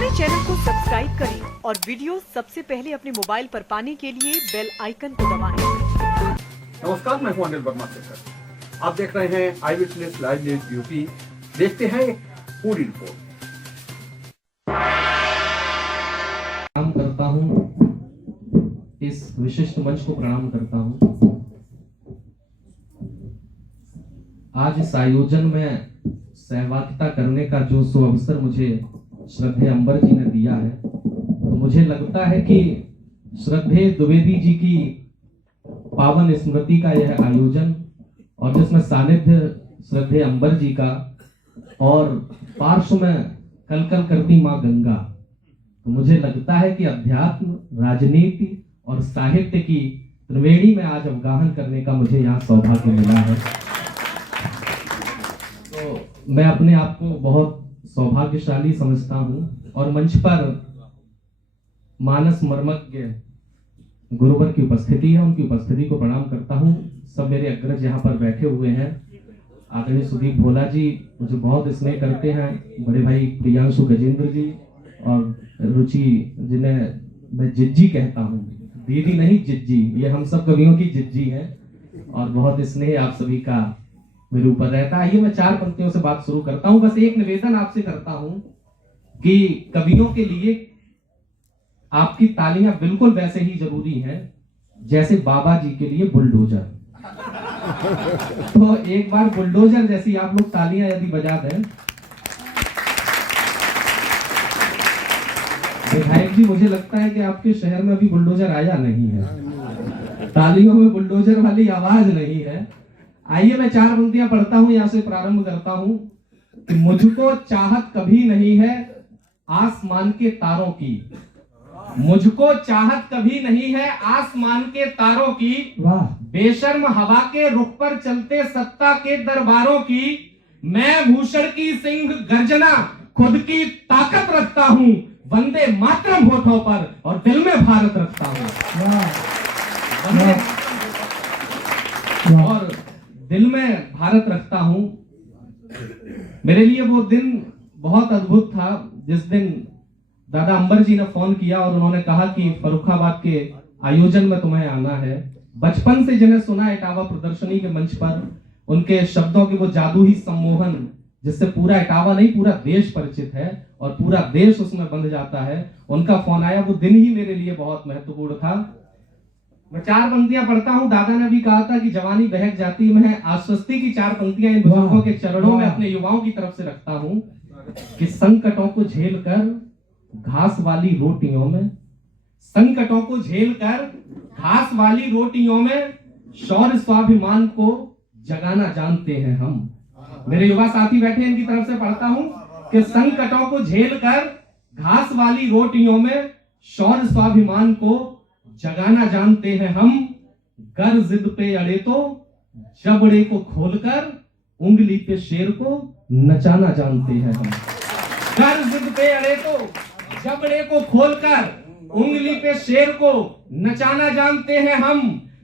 हमारे चैनल को सब्सक्राइब करें और वीडियो सबसे पहले अपने मोबाइल पर पाने के लिए बेल आइकन को दबाएं। नमस्कार, मैं हूं अनिल वर्मा शेखर। आप देख रहे हैं आई विटनेस लाइव न्यूज यूपी। देखते हैं एक पूरी रिपोर्ट। प्रणाम करता हूं, इस विशिष्ट मंच को प्रणाम करता हूं। आज इस आयोजन में सहभागिता करने का जो सुअवसर मुझे श्रद्धेय अंबर जी ने दिया है, तो मुझे लगता है कि श्रद्धेय द्विवेदी जी की पावन स्मृति का यह आयोजन और जिसमें सानिध्य श्रद्धेय अंबर जी का और पार्श्व में कलकल करती मां गंगा, तो मुझे लगता है कि अध्यात्म, राजनीति और साहित्य की त्रिवेणी में आज अवगाहन करने का मुझे यहाँ सौभाग्य मिला है। तो मैं अपने आप को बहुत सौभाग्यशाली समझता हूँ और मंच पर मानस मर्मज्ञ गुरुवर की उपस्थिति है, उनकी उपस्थिति को प्रणाम करता हूँ। सब मेरे अग्रज यहाँ पर बैठे हुए हैं। आदरणीय सुदीप भोला जी मुझे बहुत स्नेह करते हैं, बड़े भाई प्रियांशु गजेंद्र जी और रुचि जिन्हें मैं जिज्जी कहता हूँ, दीदी नहीं जिज्जी, ये हम सब कवियों की जिज्जी है और बहुत स्नेह आप सभी का मेरे ऊपर रहता है। आइए मैं 4 पंक्तियों से बात शुरू करता हूं। बस एक निवेदन आपसे करता हूं कि कवियों के लिए आपकी तालियां बिल्कुल वैसे ही जरूरी हैं जैसे बाबा जी के लिए बुलडोजर। तो एक बार बुलडोजर जैसी आप लोग तालियां यदि बजा दें। विधायक जी, मुझे लगता है कि आपके शहर में अभी बुलडोजर आया नहीं है, तालियों में बुलडोजर वाली आवाज नहीं है। आइए मैं 4 पंक्तियां पढ़ता हूं, यहां से प्रारंभ करता हूं कि मुझको चाहत कभी नहीं है आसमान के तारों की, मुझको चाहत कभी नहीं है आसमान के तारों की, बेशर्म हवा के रुख पर चलते सत्ता के दरबारों की, मैं भूषण की सिंह गर्जना खुद की ताकत रखता हूं, वंदे मातरम होठों पर और दिल में भारत रखता हूं। और दिल में भारत रखता हूं। मेरे लिए वो दिन बहुत अद्भुत था जिस दिन दादा अंबर जी ने फोन किया और उन्होंने कहा कि फर्रुखाबाद के आयोजन में तुम्हें आना है। बचपन से जिन्हें सुना इटावा प्रदर्शनी के मंच पर, उनके शब्दों के वो जादू ही सम्मोहन जिससे पूरा इटावा नहीं पूरा देश परिचित है और पूरा देश उसमें बंध जाता है, उनका फोन आया। वो दिन ही मेरे लिए बहुत महत्वपूर्ण था। मैं 4 पंक्तियां पढ़ता हूं। दादा ने भी कहा था कि जवानी बहक जाती, मैं आश्वस्ति की 4 पंक्तियां इन बुजुर्गों के चरणों में अपने युवाओं की तरफ से रखता हूं कि संकटों को झेलकर घास वाली रोटियों में, संकटों को झेलकर घास वाली रोटियों में शौर्य स्वाभिमान को जगाना जानते हैं हम। मेरे युवा साथी बैठे, इनकी तरफ से पढ़ता हूं कि संकटों को झेलकर घास वाली रोटियों में शौर्य स्वाभिमान को जगाना जानते हैं हम, गर जिद पे अड़े तो जबड़े को खोलकर उंगली पे शेर को नचाना जानते हैं हम। गर जिद पे अड़े तो जबड़े को खोलकर उंगली पे शेर को नचाना जानते हैं हम,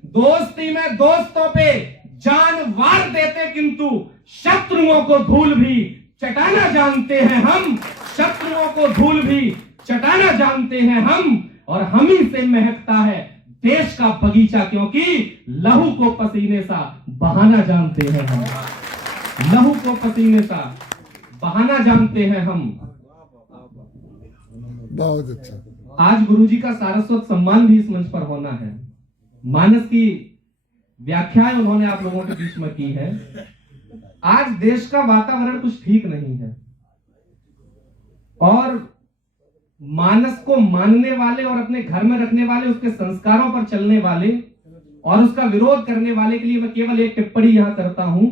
दोस्ती में दोस्तों पे जान वार देते किंतु शत्रुओं को धूल भी चटाना जानते हैं हम, शत्रुओं को धूल भी चटाना जानते हैं हम। और हम ही से महकता है देश का बगीचा क्योंकि लहू को पसीने सा बहाना जानते हैं हम, लहू को पसीने सा बहाना जानते हैं हम। बहुत अच्छा। आज गुरुजी का सारस्वत सम्मान भी इस मंच पर होना है। मानस की व्याख्याएं उन्होंने आप लोगों के बीच में की है। आज देश का वातावरण कुछ ठीक नहीं है और मानस को मानने वाले और अपने घर में रखने वाले, उसके संस्कारों पर चलने वाले और उसका विरोध करने वाले के लिए मैं केवल एक टिप्पणी यहां करता हूं।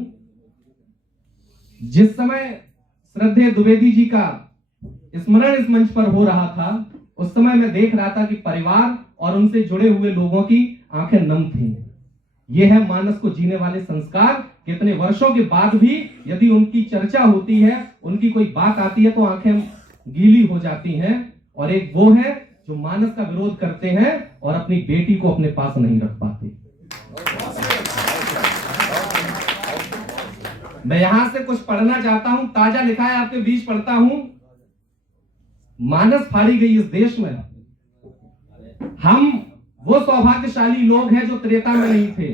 जिस समय श्रद्धेय द्विवेदी जी का स्मरण इस मंच पर हो रहा था, उस समय मैं देख रहा था कि परिवार और उनसे जुड़े हुए लोगों की आंखें नम थीं। यह है मानस को जीने वाले संस्कार। कितने वर्षों के बाद भी यदि उनकी चर्चा होती है, उनकी कोई बात आती है तो आंखें गीली हो जाती हैं। और एक वो है जो मानस का विरोध करते हैं और अपनी बेटी को अपने पास नहीं रख पाते। मैं यहां से कुछ पढ़ना चाहता हूं, ताजा लिखा है आपके बीच पढ़ता हूं। मानस फाड़ी गई इस देश में। हम वो सौभाग्यशाली लोग हैं जो त्रेता में नहीं थे।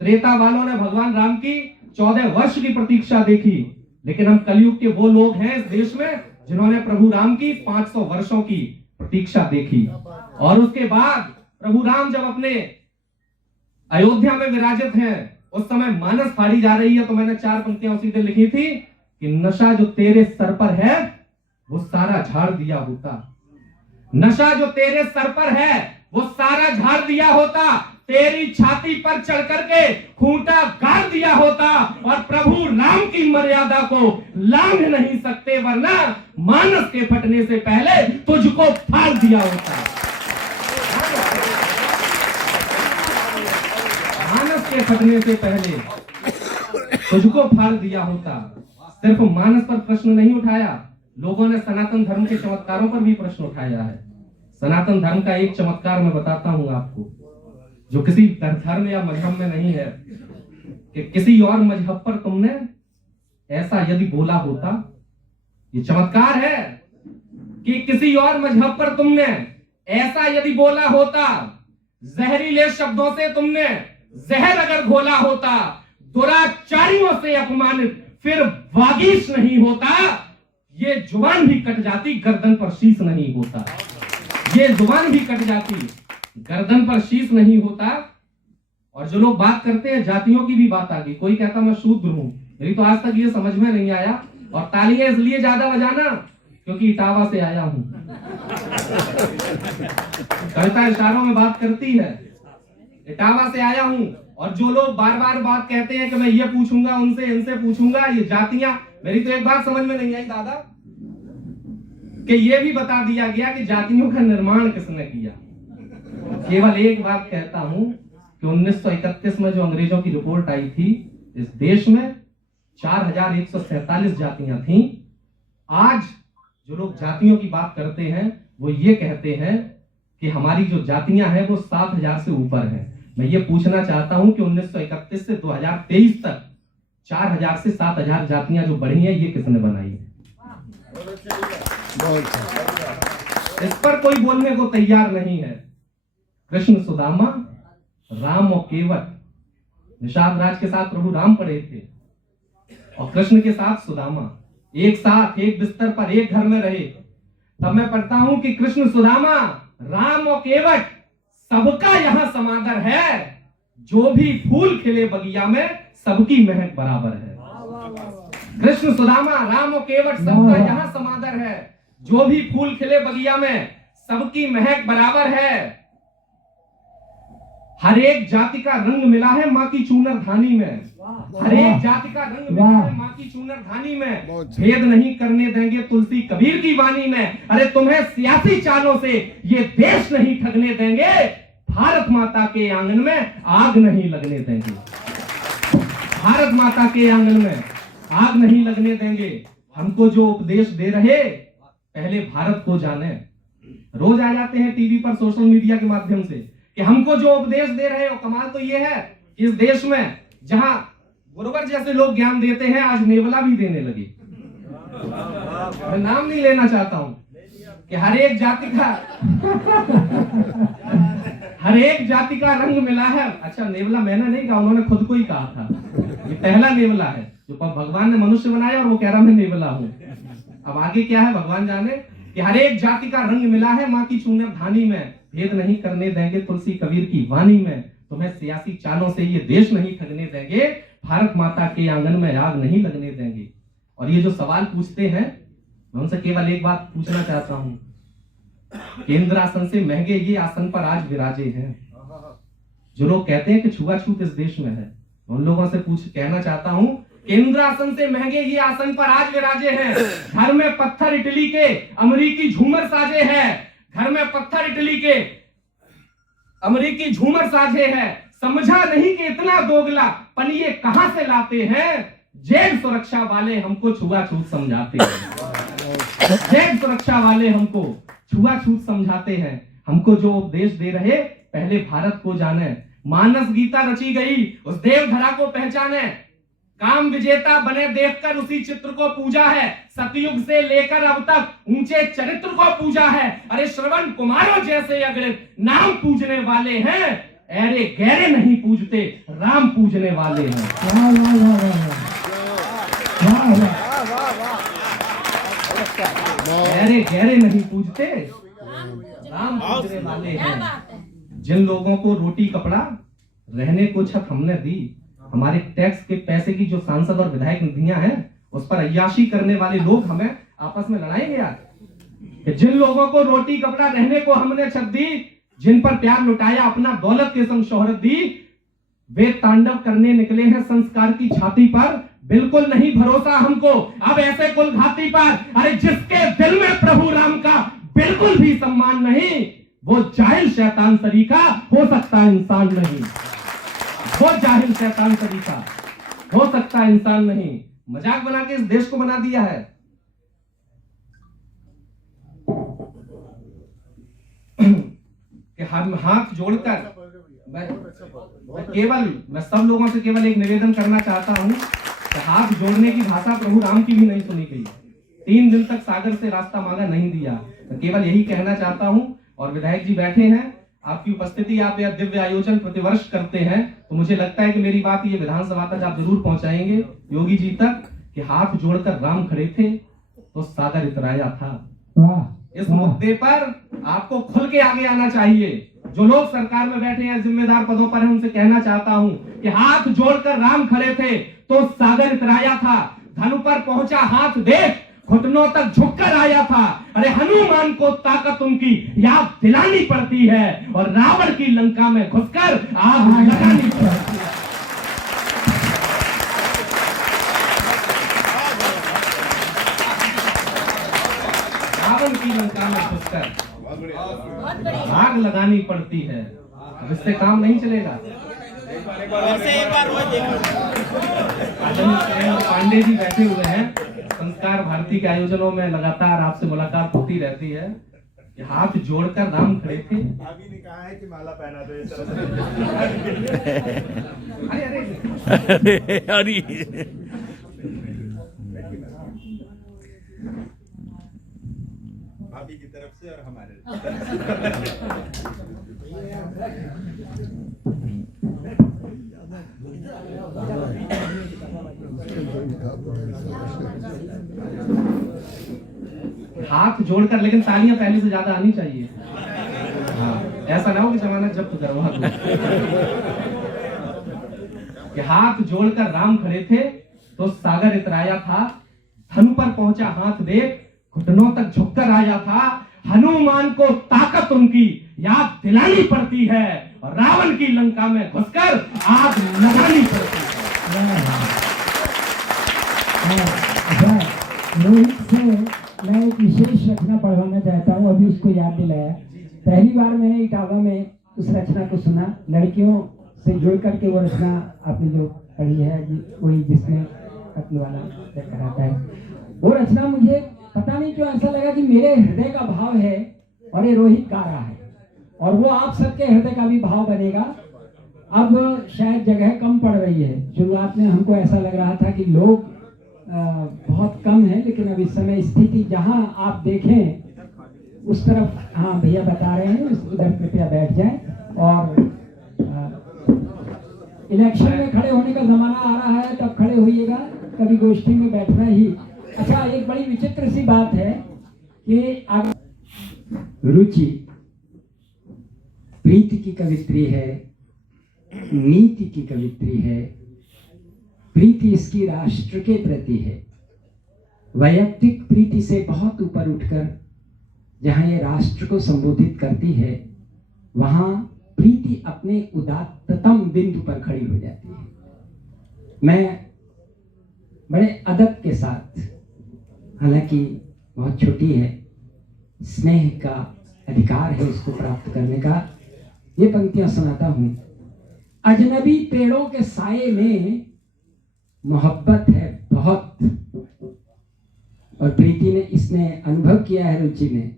त्रेता वालों ने भगवान राम की 14 वर्ष की प्रतीक्षा देखी, लेकिन हम कलयुग के वो लोग हैं इस देश में जिन्होंने प्रभु राम की 500 वर्षों की प्रतीक्षा देखी। और उसके बाद प्रभु राम जब अपने अयोध्या में विराजित हैं, उस समय मानस फाड़ी जा रही है। तो मैंने 4 पंक्तियां उसी दिन लिखी थी कि नशा जो तेरे सर पर है वो सारा झाड़ दिया होता। नशा जो तेरे सर पर है वो सारा झाड़ दिया होता। तेरी छाती पर चढ़ करके खूंटा गाड़ दिया होता और प्रभु राम की मर्यादा को लांघ नहीं सकते, वरना मानस के फटने से पहले तुझको फाड़ दिया होता। मानस के फटने से पहले तुझको फाड़ दिया होता। सिर्फ मानस पर प्रश्न नहीं उठाया, लोगों ने सनातन धर्म के चमत्कारों पर भी प्रश्न उठाया है। सनातन धर्म का एक चमत्कार मैं बताता हूं आपको, जो किसी धर्म या मजहब में नहीं है, कि किसी और मजहब पर तुमने ऐसा यदि बोला होता। ये चमत्कार है कि किसी और मजहब पर तुमने ऐसा यदि बोला होता, जहरीले शब्दों से तुमने जहर अगर घोला होता, दुराचारियों से अपमानित फिर वागीश नहीं होता, ये जुबान भी कट जाती, गर्दन पर शीश नहीं होता। ये जुबान भी कट जाती, गर्दन पर शीश नहीं होता। और जो लोग बात करते हैं, जातियों की भी बात आ गई। कोई कहता मैं शूद्र हूं, मेरी तो आज तक ये समझ में नहीं आया। और तालियां इसलिए ज्यादा बजाना क्योंकि इटावा से आया हूं। कविता इशारों में बात करती है, इटावा से आया हूं। और जो लोग बार बार बात कहते हैं कि मैं ये पूछूंगा उनसे, इनसे पूछूंगा, ये जातियां, मेरी तो एक बात समझ में नहीं आई दादा, कि ये भी बता दिया गया कि जातियों का निर्माण किसने किया। केवल एक बात कहता हूं कि 1931 में जो अंग्रेजों की रिपोर्ट आई थी, इस देश में 4147 जातियां थीं। आज जो लोग जातियों की बात करते हैं वो ये कहते हैं कि हमारी जो जातियां हैं वो 7000 से ऊपर हैं। मैं ये पूछना चाहता हूं कि 1931 से 2023 तक 4000 से 7000 जातियां जो बढ़ी हैं, ये किसने बनाई है? इस पर कोई बोलने को तैयार नहीं है। कृष्ण सुदामा, राम और केवट, निषाद राज के साथ प्रभु राम पड़े थे और कृष्ण के साथ सुदामा एक साथ एक बिस्तर पर एक घर में रहे। तब मैं पढ़ता हूं कि कृष्ण सुदामा, राम और केवट, सबका यहां समादर है। जो भी फूल खिले बगिया में, सबकी महक बराबर है। कृष्ण सुदामा, राम और केवट, सबका यहां समादर है। जो भी फूल खिले बगिया में, सबकी महक बराबर है। हर एक जाति का रंग मिला है माँ की चूनर धानी में। हर एक जाति का रंग मिला है माँ की चूनर धानी में। भेद नहीं करने देंगे तुलसी कबीर की वाणी में। अरे तुम्हें सियासी चालों से ये देश नहीं ठगने देंगे। भारत माता के आंगन में आग नहीं लगने देंगे। भारत माता के आंगन में आग नहीं लगने देंगे। हमको जो उपदेश दे रहे, पहले भारत को जाने। रोज आ जाते हैं टीवी पर, सोशल मीडिया के माध्यम से, कि हमको जो उपदेश दे रहे हो। कमाल तो ये है कि इस देश में जहां गुरुवर जैसे लोग ज्ञान देते हैं, आज नेवला भी देने लगे। मैं नाम नहीं लेना चाहता हूं कि हर एक जाति का रंग मिला है। अच्छा, नेवला मैंने नहीं कहा, उन्होंने खुद को ही कहा था। ये पहला नेवला है जो भगवान ने मनुष्य बनाया और वो कह रहा मैं नेवला हूं। अब आगे क्या है भगवान जाने। कि हर एक जाति का रंग मिला है माँ की चूनर धानी में। भेद नहीं करने देंगे तुलसी कबीर की वाणी में। तुम्हें सियासी चालों से ये देश नहीं ठगने देंगे। भारत माता के आंगन में आग नहीं लगने देंगे। और ये जो सवाल पूछते हैं, मैं उनसे केवल एक बात पूछना चाहता हूं। केंद्र आसन से महंगे ये आसन पर आज विराजे हैं। जो लोग कहते हैं कि छुआछूत इस देश में है, उन लोगों से कहना चाहता हूं, केंद्र आसन से महंगे ये आसन पर आज विराजे हैं। घर में पत्थर इटली के अमरीकी झूमर साजे हैं। घर में पत्थर इटली के अमरीकी झूमर साजे हैं। समझा नहीं कि इतना दोगला पन ये कहां से लाते हैं। जेल सुरक्षा वाले हमको छुआछूत समझाते हैं। जेल सुरक्षा वाले हमको छुआछूत समझाते हैं। हमको जो उपदेश दे रहे, पहले भारत को जाने। मानस गीता रची गई, उस देवधरा को पहचाने। काम विजेता बने देखकर उसी चित्र को पूजा है। सतयुग से लेकर अब तक ऊंचे चरित्र को पूजा है। अरे श्रवण कुमारों जैसे अगणित नाम पूजने वाले हैं, ऐरे गहरे नहीं पूजते, राम पूजने वाले हैं। वाह वाह वाह वाह वाह। ऐरे गहरे नहीं पूजते, राम पूजने वाले हैं। जिन लोगों को रोटी कपड़ा रहने को छत हमने दी, हमारे टैक्स के पैसे की जो सांसद और विधायक निधियां हैं उस पर अय्याशी करने वाले लोग हमें आपस में लड़ाएंगे यार। कि जिन लोगों को रोटी कपड़ा रहने को हमने छत दी, जिन पर प्यार लुटाया, अपना दौलत के संग शोहरत दी, वे तांडव करने निकले हैं संस्कार की छाती पर। बिल्कुल नहीं भरोसा हमको अब ऐसे कुलघाती पर। अरे जिसके दिल में प्रभु राम का बिल्कुल भी सम्मान नहीं, वो जाहिल शैतान सरीखा हो सकता इंसान नहीं। वो जाहिल शैतान सरीखा हो सकता इंसान नहीं। मजाक बना के इस देश को बना दिया है। कि हम हाथ जोड़कर मैं सब लोगों से केवल एक निवेदन करना चाहता हूं कि हाथ जोड़ने की भाषा प्रभु राम की भी नहीं सुनी गई। 3 दिन तक सागर से रास्ता मांगा, नहीं दिया। तो केवल यही कहना चाहता हूं। और विधायक जी बैठे हैं, आपकी उपस्थिति, आप यह दिव्य आयोजन प्रतिवर्ष करते हैं, तो मुझे लगता है कि मेरी बात ये विधानसभा तक आप जरूर पहुंचाएंगे, योगी जी तक, कि हाथ जोड़कर राम खड़े थे तो सागर इतराया था। इस मुद्दे पर आपको खुल के आगे आना चाहिए। जो लोग सरकार में बैठे हैं, जिम्मेदार पदों पर हैं, उनसे कहना चाहता हूं कि हाथ जोड़कर राम खड़े थे तो सागर इतराया था। धनु पर पहुंचा हाथ देख घुटनों तक झुककर आया था। अरे हनुमान को ताकत उनकी याद दिलानी पड़ती है और रावण की लंका में घुसकर आग लगानी पड़ती है। रावण की लंका में घुसकर आग लगानी पड़ती है। अब इससे काम नहीं चलेगा। पांडे जी बैठे हुए हैं, संस्कार भारती के आयोजनों में लगातार आपसे मुलाकात होती रहती है कि हाथ जोड़कर राम खड़े थे। अभी ने कहा है कि माला पहना दो इस तरह अरे अरे भाभी की तरफ से और हमारे हाथ जोड़कर, लेकिन तालियां पहले से ज्यादा आनी चाहिए। हाँ, ऐसा ना हो कि जमानत जब्त करवा दो। कि हाथ जोड़कर राम खड़े थे तो सागर इतराया था। धनु पर पहुंचा हाथ देख घुटनों तक झुककर आया था। हनुमान को ताकत उनकी याद दिलानी पड़ती है और रावण की लंका में घुसकर आग लगानी पड़ती है। रोहित से मैं एक विशेष रचना पढ़वाना चाहता हूँ, अभी उसको याद दिलाया। पहली बार मैंने इटावा में उस रचना को सुना, लड़कियों से जुड़ करके वो रचना आपने जो पढ़ी है, वही जिसमें कत्ल वाला कराता है। वो रचना मुझे पता नहीं क्यों ऐसा लगा कि मेरे हृदय का भाव है और ये रोहित गा रहा है, और वो आप सबके हृदय का भी भाव बनेगा। अब शायद जगह कम पड़ रही है। शुरुआत में हमको ऐसा लग रहा था कि लोग बहुत कम है, लेकिन अब इस समय स्थिति जहां आप देखें उस तरफ, हाँ भैया बता रहे हैं, उधर कृपया बैठ जाएं। और इलेक्शन में खड़े होने का जमाना आ रहा है, तब खड़े होइएगा, कभी गोष्ठी में बैठना ही। अच्छा, एक बड़ी विचित्र सी बात है कि रुचि प्रीति की कवित्री है, नीति की कवित्री है। प्रीति इसकी राष्ट्र के प्रति है, वैयक्तिक प्रीति से बहुत ऊपर उठकर जहां ये राष्ट्र को संबोधित करती है, वहां प्रीति अपने उदात्ततम बिंदु पर खड़ी हो जाती है। मैं बड़े अदब के साथ, हालांकि बहुत छोटी है, स्नेह का अधिकार है उसको प्राप्त करने का, ये पंक्तियां सुनाता हूं। अजनबी पेड़ों के साये में मोहब्बत है बहुत, और प्रीति ने इसने अनुभव किया है, रुचि ने,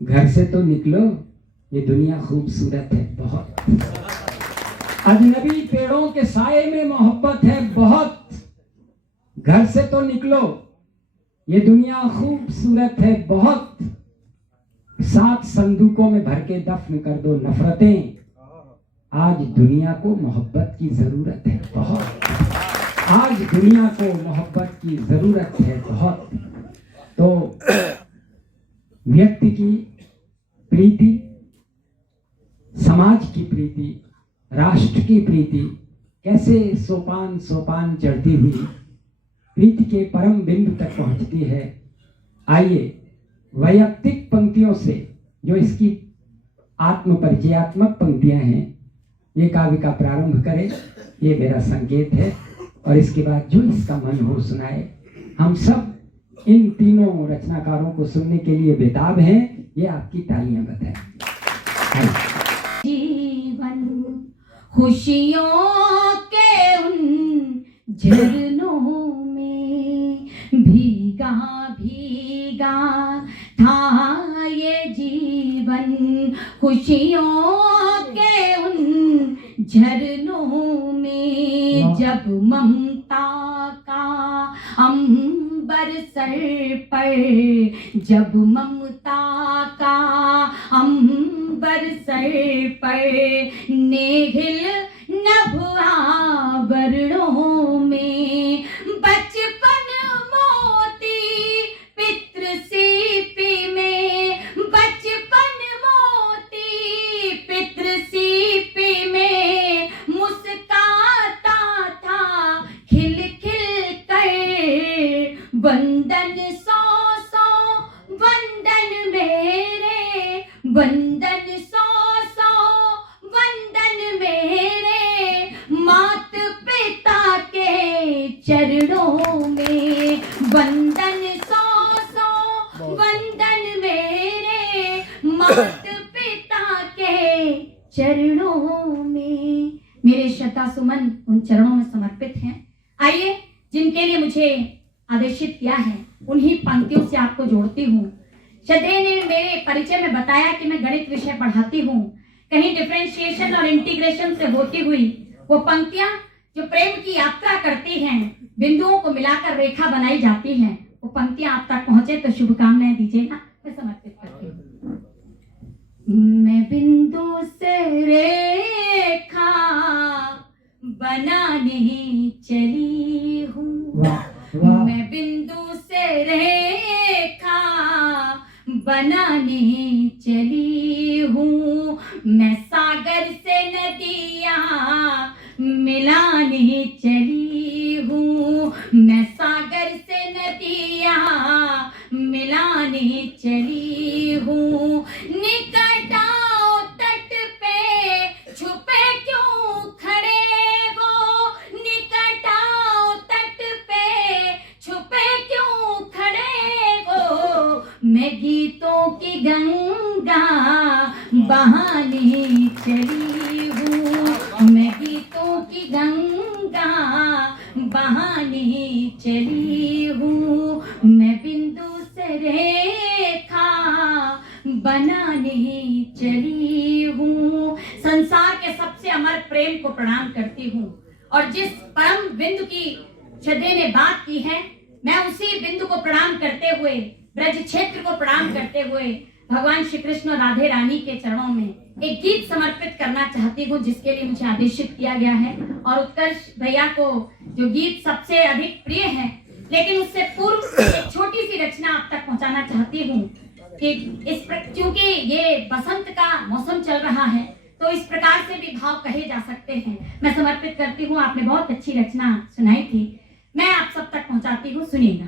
घर से तो निकलो ये दुनिया खूबसूरत है बहुत। अजनबी पेड़ों के साये में मोहब्बत है बहुत, घर से तो निकलो, ये दुनिया खूबसूरत है बहुत, 7 संदूकों में भर के दफन कर दो नफरतें। आज दुनिया को मोहब्बत की जरूरत है बहुत, आज दुनिया को मोहब्बत की जरूरत है बहुत। तो व्यक्ति की प्रीति, समाज की प्रीति, राष्ट्र की प्रीति कैसे सोपान सोपान चढ़ती हुई प्रीति के परम बिंदु तक पहुंचती है। आइए वैयक्तिक पंक्तियों से, जो इसकी आत्मपरिचयात्मक पंक्तियां हैं, ये काव्य का प्रारंभ करें। ये मेरा संकेत है और इसके बाद जो इसका मन हो सुनाए। हम सब इन तीनों रचनाकारों को सुनने के लिए बेताब हैं। ये आपकी तालियां बताएं। जीवन खुशियों के उन झरनों में भीगा भीगा था ये जीवन, खुशियों के उन झरनों में जब ममता का अंबर सर पर, जब ममता का अंबर सर पर नेहिल नभ आवरणों में, बचपन मोती पितृ सीपी में, बचपन मोती पितृ सीपी में मुस्काता था खिल खिल कर, वंदन सौ सौ वंदन मेरे, वंदन सौ सौ वंदन मेरे मात पिता के चरणों में, वंदन सौ सौ वंदन मेरे मात पिता के चरणों में। मेरे श्रद्धा सुमन उन चरणों में समर्पित हैं। आइए, जिनके लिए मुझे आदेशित किया है उन्हीं पंक्तियों से आपको जोड़ती हूँ। श्रद्धेय ने मेरे परिचय में बताया कि मैं गणित विषय पढ़ाती हूँ। कहीं डिफरेंशिएशन और इंटीग्रेशन से होती हुई वो पंक्तियां जो प्रेम की यात्रा करती हैं, बिंदुओं को मिलाकर रेखा बनाई जाती हैं, वो पंक्तियां आप तक पहुंचे तो शुभकामनाएं दीजिएगा। मैं समर्पित करती हूँ। मैं बिंदु से रेखा बनाने चली हूँ, मैं बिंदु से रेखा बनाने चली हूँ, मैं सागर से नदियाँ मिलाने चली हूँ, मैं सागर से नदियाँ मिलाने चली हूँ। निकट आओ तट पे छुपे क्यों खड़े हो, निकट आओ तट पे छुपे क्यों खड़े हो, मैं गीतों की गंगा बहाने चली हूँ, मैं गीतों की गंगा बहाने चली हूँ, मैं बिंदु से रेखा बनाने चली हूँ। संसार के सबसे अमर प्रेम को प्रणाम करती हूँ और जिस परम बिंदु की श्रद्धेय ने बात की है, मैं उसी बिंदु को प्रणाम करते हुए, ब्रज क्षेत्र को प्रणाम करते हुए भगवान श्री कृष्ण और राधे रानी के चरणों में एक गीत समर्पित करना चाहती हूँ, जिसके लिए मुझे आदेशित किया गया है। और उत्कर्ष भैया को जो गीत सबसे अधिक प्रिय है, लेकिन उससे पूर्व एक छोटी सी रचना आप तक पहुंचाना चाहती हूँ कि क्योंकि ये बसंत का मौसम चल रहा है, तो इस प्रकार से भी भाव कहे जा सकते हैं। मैं समर्पित करती हूँ। आपने बहुत अच्छी रचना सुनाई थी, मैं आप सब तक पहुंचाती हूँ, सुनिएगा।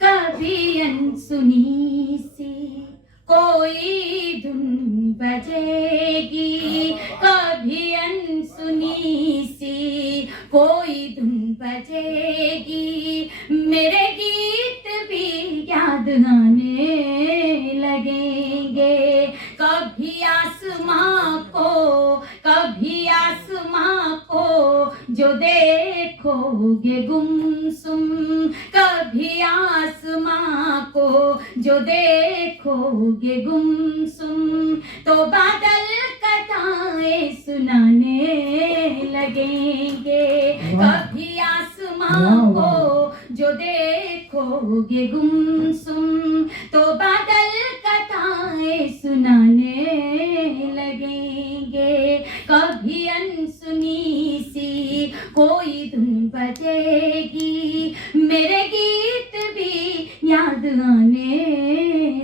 कभी अनसुनी सी कोई धुन बजेगी, कभी अनसुनी सी कोई धुन बजेगी, मेरे गीत भी याद आने लगेंगे। कभी आसमां को, कभी आसमां को जो देखोगे गुमसुम, कभी आसमां को जो देखोगे गुमसुम, तो बादल कथाएं सुनाने लगेंगे। कभी आसमां को, जो देखोगे गुमसुम तो बादल कथाएं सुनाने लगेंगे। कभी अनसुनी सी कोई धुन बजेगी, मेरे गीत भी याद आने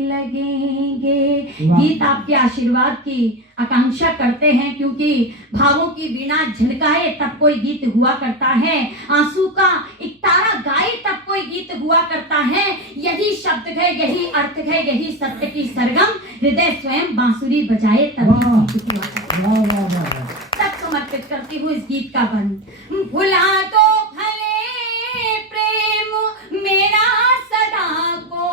लगेंगे। गीत आपके आशीर्वाद की आकांक्षा करते हैं, क्योंकि भावों की वीणा झनकाए तब कोई गीत हुआ करता है, आंसू का एक तारा गाए तब कोई गीत हुआ करता है। यही शब्द है, यही अर्थ है, यही सत्य की सरगम, हृदय स्वयं बांसुरी बजाए तब गीत हुआ करता है। सब समर्पित करती हूँ इस गीत का बंद। भुला तो भले प्रेम मेरा सदा को,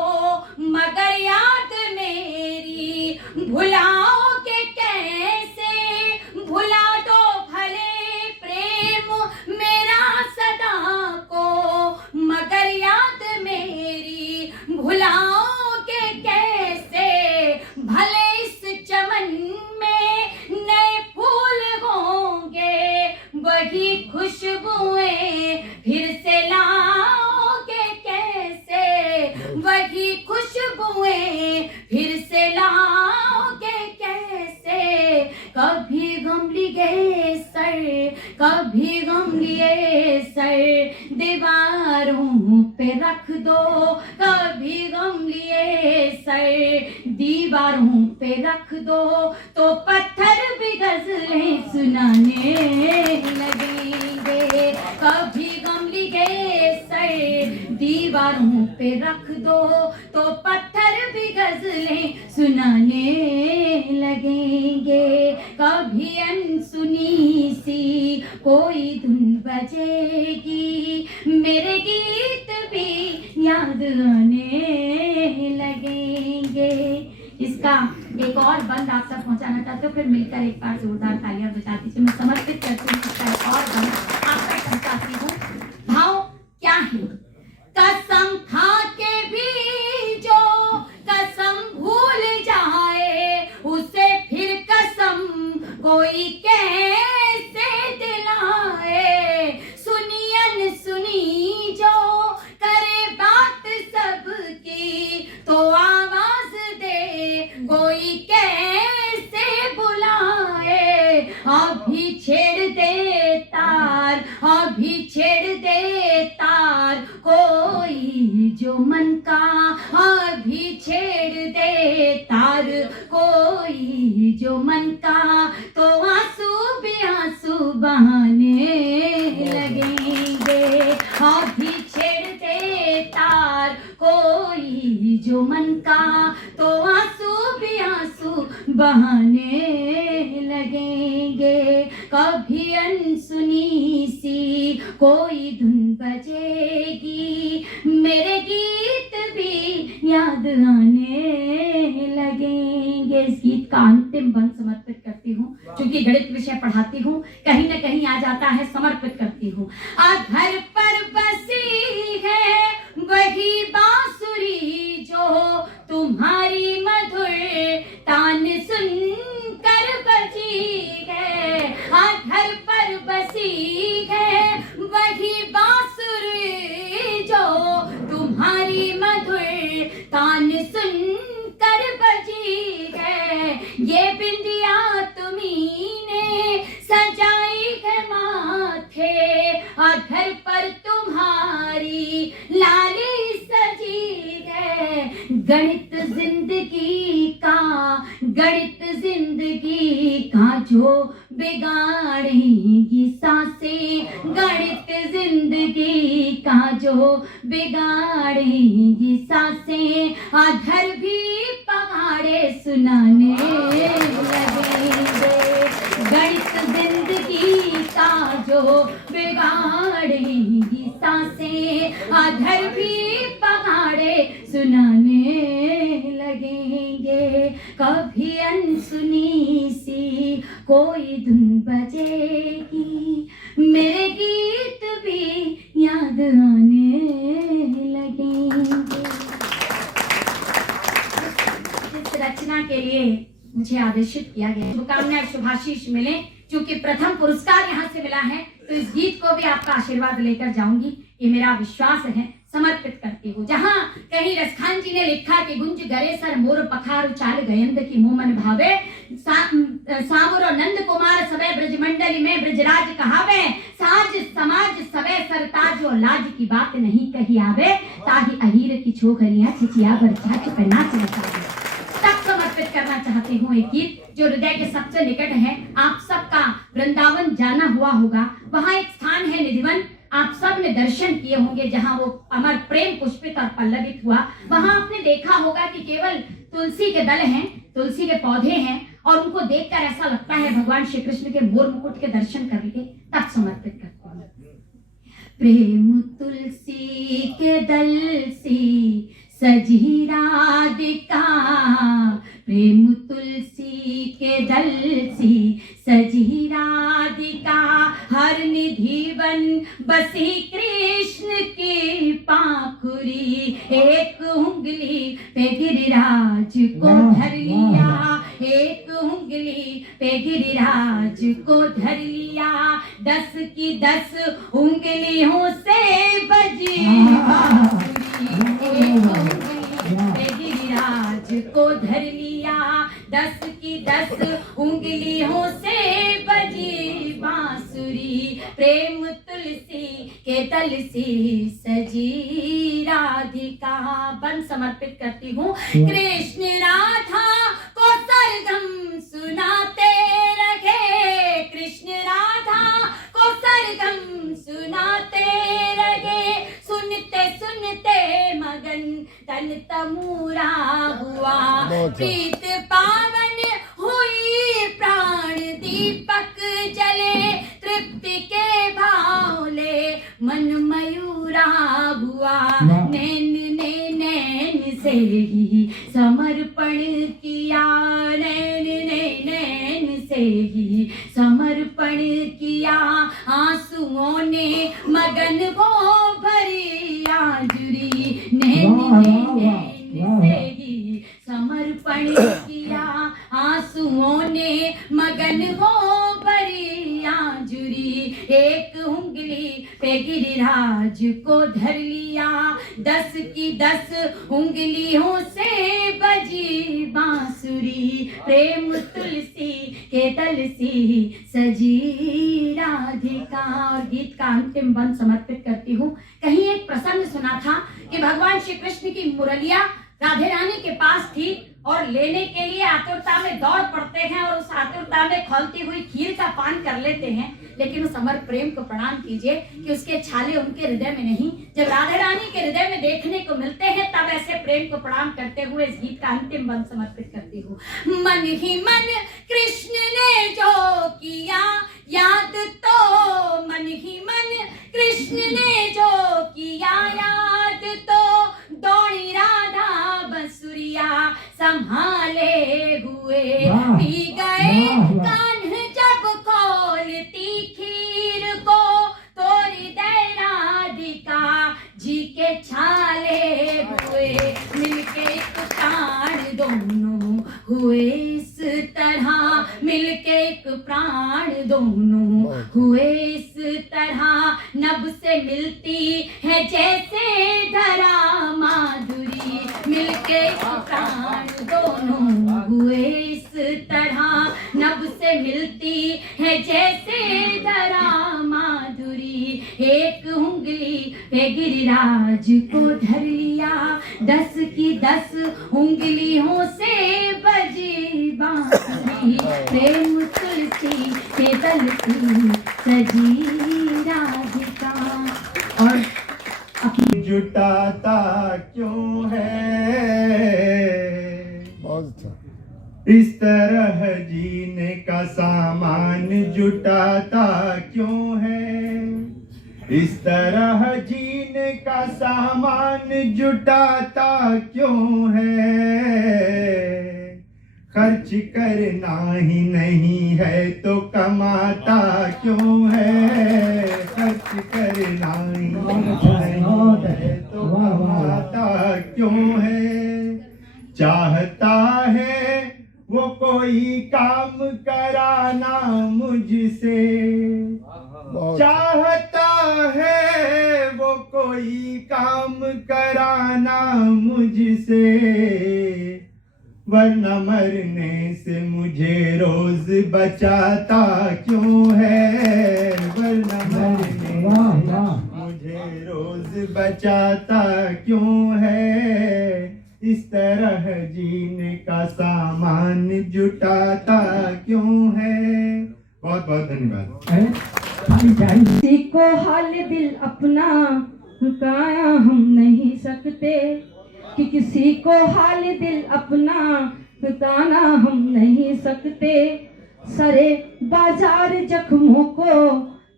मगर याद मेरी भुलाओगे कैसे। भुला दो भले प्रेम मेरा सदा को, मगर याद मेरी भुलाओगे कैसे। भले इस चमन में नए फूल होंगे, वही खुशबुएं फिर से लाओगे कैसे। वही खुशबुएं फिर से लाओगे कैसे। कभी गम लिए सर, कभी गम लिए सर दीवारों पे रख दो। कभी गम लिए सर दीवारों पे रख दो, तो पत्थर भी गजलें सुनाने लगेंगे। कभी गम लिए सर दीवारों पे रख दो, तो पत्थर भी गजलें सुनाने लगेंगे। कभी अनसुनी सी कोई धुन बजेगी, मेरे गीत भी याद आने लगेंगे। इसका एक और बंद आप सब पहुंचाना चाहते हो, फिर मिलकर एक बार जोरदार तालियां बजा दीजिए। मैं समर्पित करती हूँ इसका एक और बंद आप तक पहुंचाती हूँ। भाव क्या है? कसम खा के भी जो कसम भूल जाए, उसे फिर कसम कोई कैसे दिलाए। सुनियन सुनी जो करे बात सबकी, तो आवाज दे कोई कैसे बुलाए। अभी छेड़ दे तार, अभी छेड़ दे तार कोई जो मन का। अभी छेड़ दे तार कोई जो मन का, तो आंसू भी आंसू बहाने लगेंगे। अभी छेड़ दे तार कोई जो मन का, तो आंसू भी आंसू बहाने लगेंगे। कभी अनसुनी सी कोई धुन बजेगी, मेरे गीत भी याद आने लगेंगे। इस गीत का अंतिम बंद समर्पित करती हूँ, क्योंकि गणित विषय पढ़ाती हूँ, कहीं न कहीं आ जाता है, समर्पित करती हूँ। अधर पर बसी है वही बांसुरी, जो तुम्हारी मधुर तान सुन कर बजी है। अधर पर बसी है वही बांसुरी, जो तुम्हारी मधुर तान सुन कर बजी है। ये बिंदिया तुम्ही ने सजाई है माथे, अधर पर तुम्हारी लाली सजी है। गणित जिंदगी का, गणित जिंदगी का जो बिगाड़ेगी सांसें। गणित जिंदगी का जो बिगाड़ेगी सांसें, अधर भी पहाड़े सुनाने लगेंगे। गणित जिंदगी का जो बिगाड़ेगी सांसें, अधर भी पहाड़े सुनाने लगेंगे। कभी अनसुनी सी कोई धुन बजेगी, मेरे गीत भी याद आने लगेंगे। इस रचना के लिए मुझे आदेशित किया गया, शुभकामनाएं शुभाशीष मिले। क्योंकि प्रथम पुरस्कार यहाँ से मिला है, तो इस गीत को भी आपका आशीर्वाद लेकर जाऊंगी, ये मेरा विश्वास है। समर्पित करती हूँ। जहाँ कहीं रसखान जी ने लिखा कि गुंज गरे सर मोर पखार उचाल गयंद की मोमन भावे, सामुर नंद कुमार सबे ब्रजमंडली में ब्रजराज कहावे, साज समाज सबे सरताज और लाज की बात नहीं कही आवे, ताही अहीर की छोकरियां छिचिया भर चाच पे नाच नचावे। तब समर्पित करना चाहती हूँ एक गीत जो हृदय के सबसे निकट है। आप सबका वृंदावन जाना हुआ होगा, वहाँ एक स्थान है निधिवन, आप सब ने दर्शन किए होंगे जहाँ वो अमर प्रेम पुष्पित और पल्लवित हुआ। वहाँ आपने देखा होगा कि केवल तुलसी के दल हैं, तुलसी के पौधे हैं, और उनको देखकर ऐसा लगता है भगवान श्री कृष्ण के मोर मुकुट के दर्शन करके। तब समर्पित करते हैं। प्रेम तुलसी के दल सी सजी राधिका, प्रेम तुलसी के दल सी सजी राधिका, हर निधि वन बसी कृष्ण की पाखुरी, एक उंगली पे गिरिराज को धर लिया, एक उंगली पे गिरिराज को धर लिया, 10 की 10 उंगलियों से बजी बांसुरी, एक उंगली पे गिरिराज को धर लिया, 10 की 10 उंगलियों से बजी बांसुरी, प्रेम तुलसी के तल सी सजी राधिका। बन समर्पित करती हूँ। कृष्ण राधा को सरगम सुनाते रहे, कृष्ण राधा को सरगम सुनाते रहे, सुनते सुनते मगन तन तमूरा हुआ, प्रीत पावन हुई प्राण दीपक जले, तृप्ति के भावले मन मयूरा हुआ, नैन ने नैन से ही समर्पण किया, नैन ने नैन से ही समर्पण किया, आंसुओं ने मगन को भरी आंजुरी, नैन ने नैन से ही समर्पण किया, आंसुओं ने मगन को भरी आंजुरी, एक उंगली पे गिरिराज को धर लिया, 10 की 10 उंगलियों से बजी बांसुरी, प्रेम तुलसी के तल सी सजी राधिका। और गीत का अंतिम बंद समर्पित करती हूँ। कहीं एक प्रसंग सुना था कि भगवान श्री कृष्ण की मुरलिया राधे रानी के पास थी और लेने के लिए आतुरता में दौड़ पड़ते हैं और उस आतुरता में खौलती हुई खीर का पान कर लेते हैं। लेकिन उस अमर प्रेम को प्रणाम कीजिए कि उसके छाले उनके हृदय में नहीं, जब राधे रानी के हृदय में देखने को मिलते हैं तब ऐसे प्रेम को प्रणाम करते हुए इस गीत का अंतिम बंद समर्पित करती हूँ। मन ही मन कृष्ण ने जो किया याद, तो मन ही मन कृष्ण ने जो किया याद, तो दौड़ी राधा बंसुरिया संभाले हुए, पी गए कान्ह जब खोलती खीर को, तोरी दे राधिका जी के छाले हुए, मिलके एक प्राण दोनों हुए इस तरह, मिलके एक प्राण दोनों हुए इस तरह, नभ से मिलती है जैसे धरा माधुरी, मिलके एक प्राण दोनों हुए इस तरह, नभ से मिलती है जैसे धरा माधुरी, एक उंगली पे गिरिराज को धर लिया, 10 की 10 उंगलियों से बजी बांसुरी, प्रेम तुलसी के दल की सजी राधिका। और जुटाता क्यों है बहुत अच्छा। इस तरह जीने का सामान जुटाता क्यों है, इस तरह जीने का सामान जुटाता क्यों है, खर्च करना ही नहीं है तो कमाता क्यों है, खर्च करना ही नहीं है तो कमाता क्यों है, चाहता है वो कोई काम कराना मुझसे, चाहता है वो कोई कोई काम कराना मुझसे, वरना मरने से मुझे रोज बचाता क्यों है, वरना मरने मुझे रोज बचाता क्यों है, इस तरह जीने का सामान जुटाता क्यों है। बहुत बहुत धन्यवाद। किसी को हाल दिल अपना बताया हम नहीं सकते, कि किसी को हाल दिल अपना बताना हम नहीं सकते, सरे बाजार जख्मों को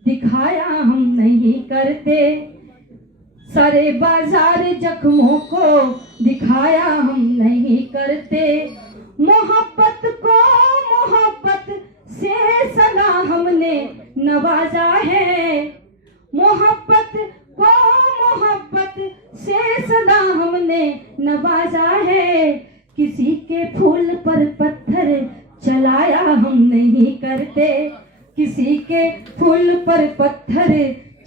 दिखाया हम नहीं करते, सरे बाजार जख्मों को दिखाया हम नहीं करते, मोहब्बत को मोहब्बत से सदा हमने नवाजा है, मोहब्बत को मोहब्बत से सदा हमने नवाजा है, किसी के फूल पर पत्थर चलाया हम नहीं करते, किसी के फूल पर पत्थर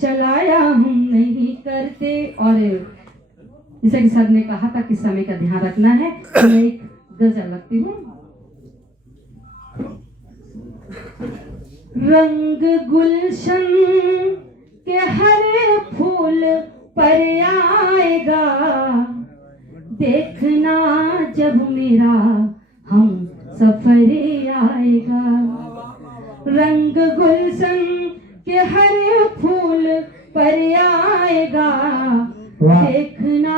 चलाया हम नहीं करते। और जैसा कि सर ने कहा था कि समय का ध्यान रखना है, तो मैं एक गजल लगती हूँ। रंग गुलशन के हर फूल पर आएगा, देखना जब मेरा हम सफर आएगा, रंग गुलशन के हर फूल पर आएगा, देखना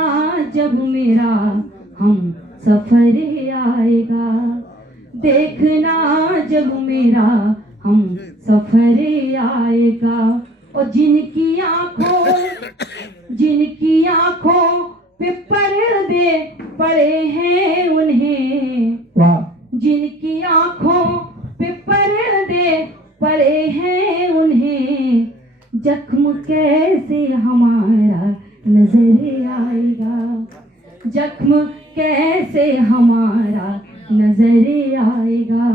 जब मेरा हम सफर आएगा, देखना जब मेरा हम सफर आएगा। और जिनकी आंखों पे पर्दे पड़े हैं उन्हें, जिनकी आंखों पे पर्दे पड़े हैं उन्हें, जख्म कैसे हमारा नजर आएगा, जख्म कैसे हमारा नजर आएगा,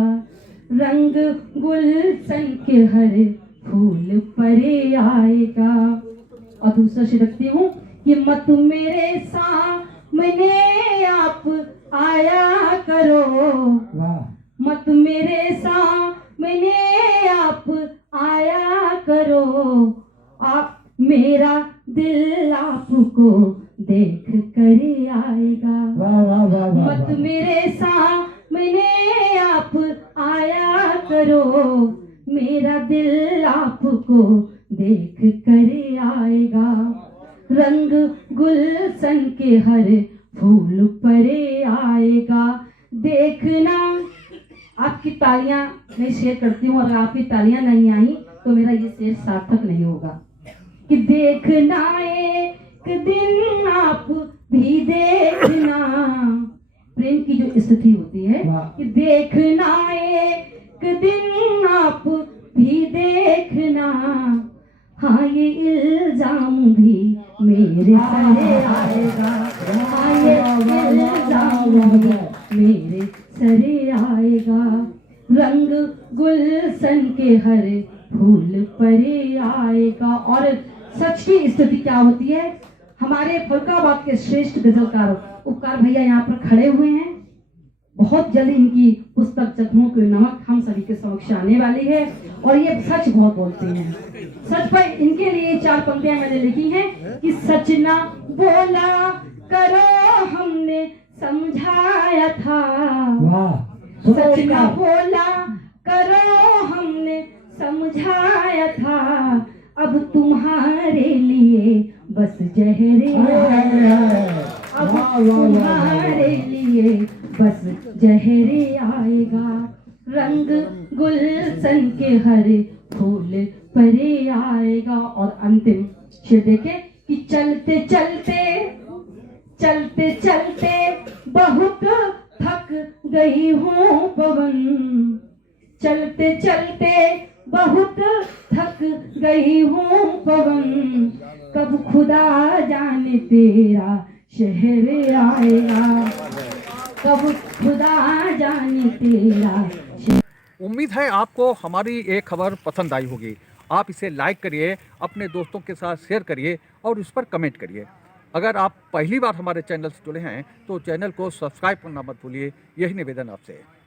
रंग गुलशन के हर फूल पर आएगा। और दूसरा शेर रखती हूँ कि मत मेरे सामने आप आया करो, मत मेरे सामने आप आया करो, आप मेरा दिल आपको देख कर आएगा, मत मेरे सामने आप आया करो, मेरा दिल आपको देख कर आएगा, रंग गुलशन के हर फूल पर आएगा, देखना। आपकी तालियां मैं शेयर करती हूँ, अगर आपकी तालियां नहीं आई तो मेरा ये शेर सार्थक नहीं होगा। कि देखना एक दिन आप भी देखना, प्रेम की जो स्थिति होती है कि देखना एक दिन आप भी देखना, हाँ ये इल्जाम भी मेरे सरे आएगा, हाँ ये इल्जाम भी मेरे सरे आएगा, रंग गुलशन के हर फूल पर आएगा। और सच की स्थिति क्या होती है, हमारे फरुखाबाद के श्रेष्ठ गजलकार उपकार भैया यहाँ पर खड़े हुए हैं, बहुत जल्द इनकी पुस्तक जख्मों के नमक हम सभी के समक्ष आने वाली है, और ये सच बहुत बोलते हैं। सच पर इनके लिए 4 पंक्तियां मैंने लिखी हैं कि सच ना बोला करो हमने समझाया था, सच ना बोला करो हमने समझाया था, अब तुम्हारे लिए बस जहर आएगा, अब तुम्हारे लिए बस जहर आएगा, रंग गुलशन के हर फूल पर आएगा। और अंतिम शेर देखे कि चलते चलते चलते चलते बहुत थक गई हूँ पवन, चलते चलते बहुत थक गई हूँ पवन, कब खुदा जाने तेरा शहर आएगा, कब खुदा जाने तेरा। उम्मीद है आपको हमारी ये खबर पसंद आई होगी। आप इसे लाइक करिए, अपने दोस्तों के साथ शेयर करिए और उस पर कमेंट करिए। अगर आप पहली बार हमारे चैनल से जुड़े हैं तो चैनल को सब्सक्राइब करना मत भूलिए। यही निवेदन आपसे है।